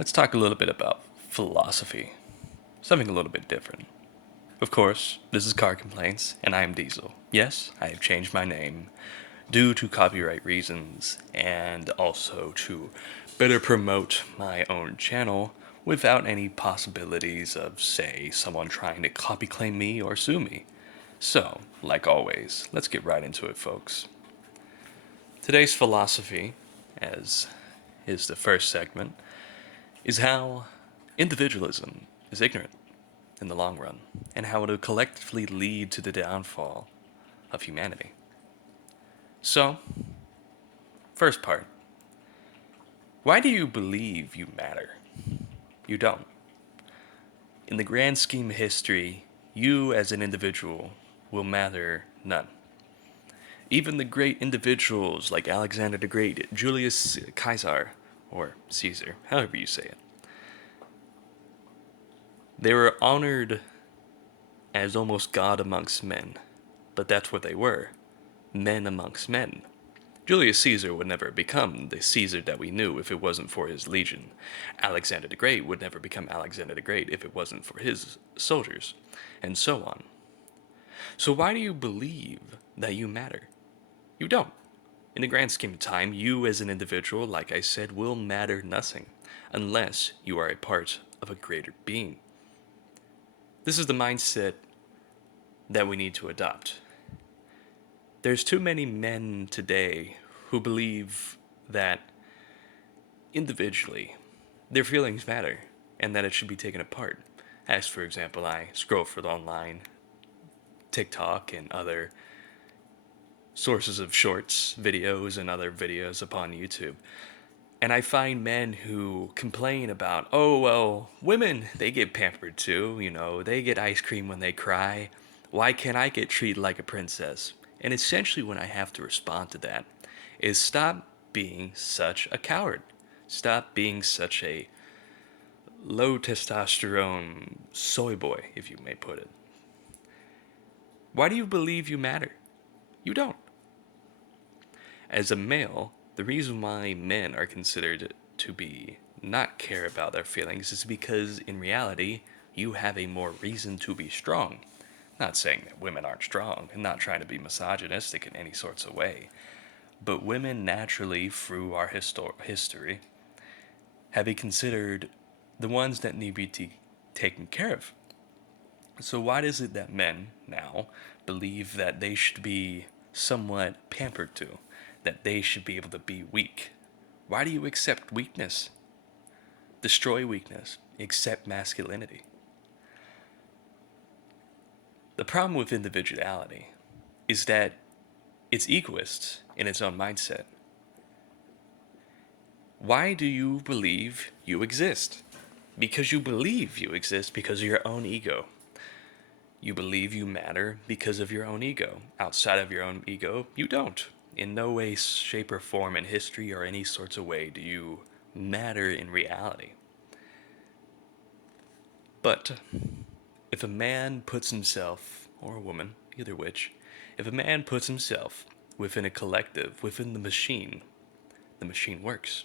Let's talk a little bit about philosophy. Something a little bit different. Of course, this is Car Complaints, and I am Diesel. Yes, I have changed my name due to copyright reasons and also to better promote my own channel without any possibilities of, say, someone trying to copy claim me or sue me. So, like always, let's get right into it, folks. Today's philosophy, as is the first segment, is how individualism is ignorant in the long run, and how it will collectively lead to the downfall of humanity. So, first part, why do you believe you matter? You don't. In the grand scheme of history, you as an individual will matter none. Even the great individuals like Alexander the Great, Julius Caesar, or Caesar, however you say it, they were honored as almost God amongst men, but that's what they were, men amongst men. Julius Caesar would never become the Caesar that we knew if it wasn't for his legion. Alexander the Great would never become Alexander the Great if it wasn't for his soldiers, and so on. So why do you believe that you matter? You don't. In the grand scheme of time, you as an individual, like I said, will matter nothing unless you are a part of a greater being. This is the mindset that we need to adopt. There's too many men today who believe that individually their feelings matter and that it should be taken apart. As, for example, I scroll for the online TikTok and other sources of shorts, videos, and other videos upon YouTube. And I find men who complain about, oh, well, women, they get pampered too, they get ice cream when they cry. Why can't I get treated like a princess? And essentially, what I have to respond to that is stop being such a coward. Stop being such a low testosterone soy boy, if you may put it. Why do you believe you matter? You don't. As a male, the reason why men are considered to be not care about their feelings is because in reality, you have a more reason to be strong. Not saying that women aren't strong, and not trying to be misogynistic in any sorts of way, but women naturally, through our history, have been considered the ones that need to be taken care of. So why is it that men now believe that they should be somewhat pampered to, that they should be able to be weak? Why do you accept weakness? Destroy weakness, accept masculinity. The problem with individuality is that it's egoist in its own mindset. Why do you believe you exist? Because you believe you exist because of your own ego. You believe you matter because of your own ego. Outside of your own ego, you don't. In no way, shape, or form in history or any sorts of way do you matter in reality. But if a man puts himself, or a woman, either which, if a man puts himself within a collective, within the machine works.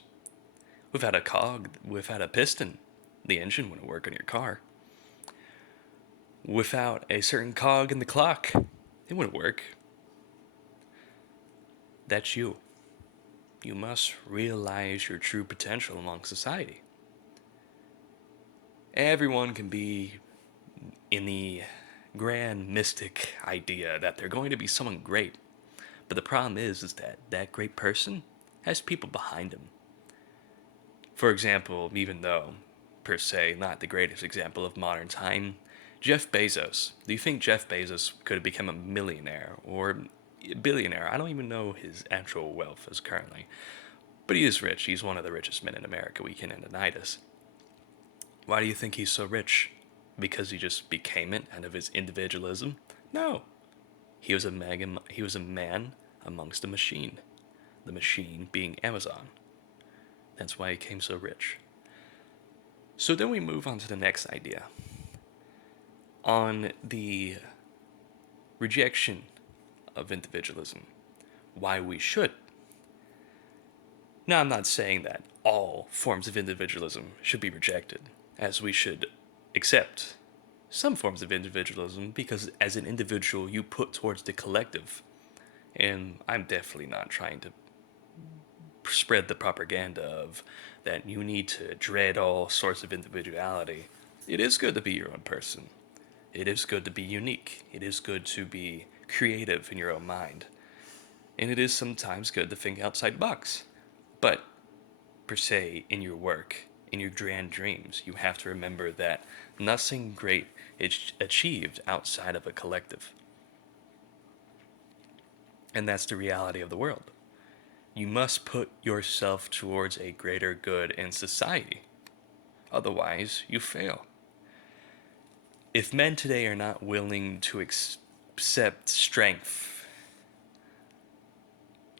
Without a cog, without a piston, the engine wouldn't work on your car. Without a certain cog in the clock, it wouldn't work. That's you. You must realize your true potential among society. Everyone can be in the grand mystic idea that they're going to be someone great. But the problem is that that great person has people behind him. For example, even though, per se, not the greatest example of modern time, Jeff Bezos. Do you think Jeff Bezos could have become a millionaire or a billionaire? I don't even know his actual wealth as currently. But he is rich. He's one of the richest men in America. We can't deny this. Why do you think he's so rich? Because he just became it out of his individualism? No. He was a man amongst a machine. The machine being Amazon. That's why he became so rich. So then we move on to the next idea. On the rejection of individualism. Why we should. Now, I'm not saying that all forms of individualism should be rejected, as we should accept some forms of individualism because as an individual you put towards the collective. And I'm definitely not trying to spread the propaganda of that you need to dread all sorts of individuality. It is good to be your own person. It is good to be unique. It is good to be creative in your own mind. And it is sometimes good to think outside the box. But, per se, in your work, in your grand dreams, you have to remember that nothing great is achieved outside of a collective. And that's the reality of the world. You must put yourself towards a greater good in society. Otherwise, you fail. If men today are not willing to accept strength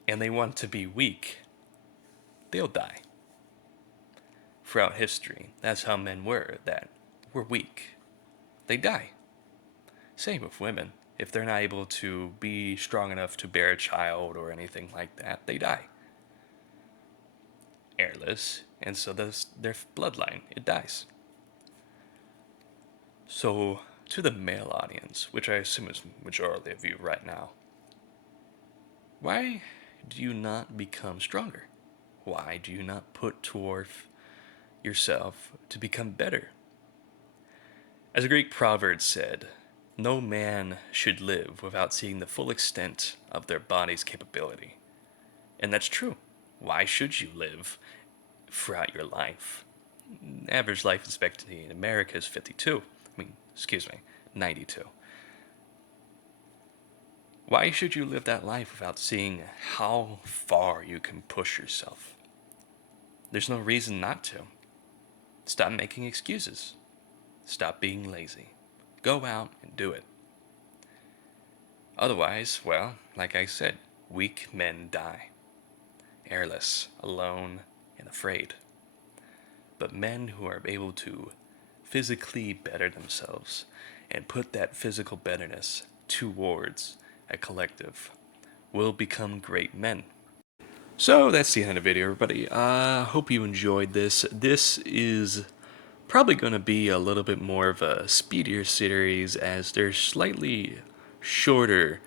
and they want to be weak, they'll die. Throughout history, that's how men were weak. They die. Same with women. If they're not able to be strong enough to bear a child or anything like that, they die. Heirless, and so does their bloodline. It dies. So, to the male audience, which I assume is majority of you right now, why do you not become stronger? Why do you not put forth yourself to become better? As a Greek proverb said, no man should live without seeing the full extent of their body's capability. And that's true. Why should you live throughout your life? Average life expectancy in America is 52. 92. Why should you live that life without seeing how far you can push yourself? There's no reason not to. Stop making excuses. Stop being lazy. Go out and do it. Otherwise, well, like I said, weak men die. Airless, alone, and afraid. But men who are able to physically better themselves and put that physical betterness towards a collective will become great men. So that's the end of the video, everybody. Hope you enjoyed this. This is probably going to be a little bit more of a speedier series as they're slightly shorter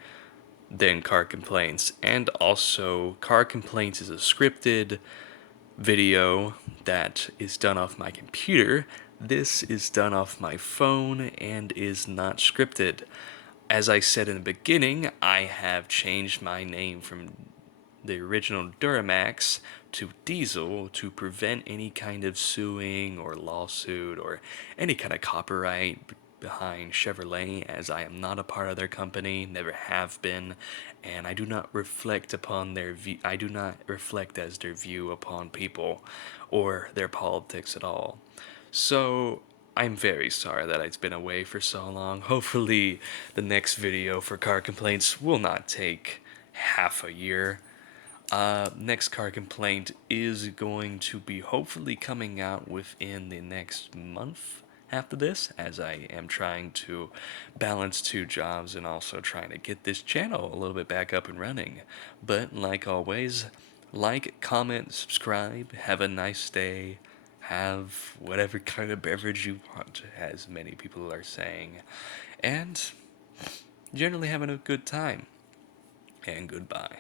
than Car Complaints. And also, Car Complaints is a scripted video that is done off my computer. This is done off my phone and is not scripted. As I said in the beginning, I have changed my name from the original Duramax to Diesel to prevent any kind of suing or lawsuit or any kind of copyright behind Chevrolet, as I am not a part of their company, never have been, and I do not reflect upon their view. I do not reflect as their view upon people or their politics at all. So I'm very sorry that it's been away for so long. Hopefully the next video for Car Complaints will not take half a year. Next Car Complaint is going to be hopefully coming out within the next month after this, as I am trying to balance two jobs and also trying to get this channel a little bit back up and running. But like always, like, comment, subscribe, have a nice day, have whatever kind of beverage you want, as many people are saying, and generally having a good time. And goodbye.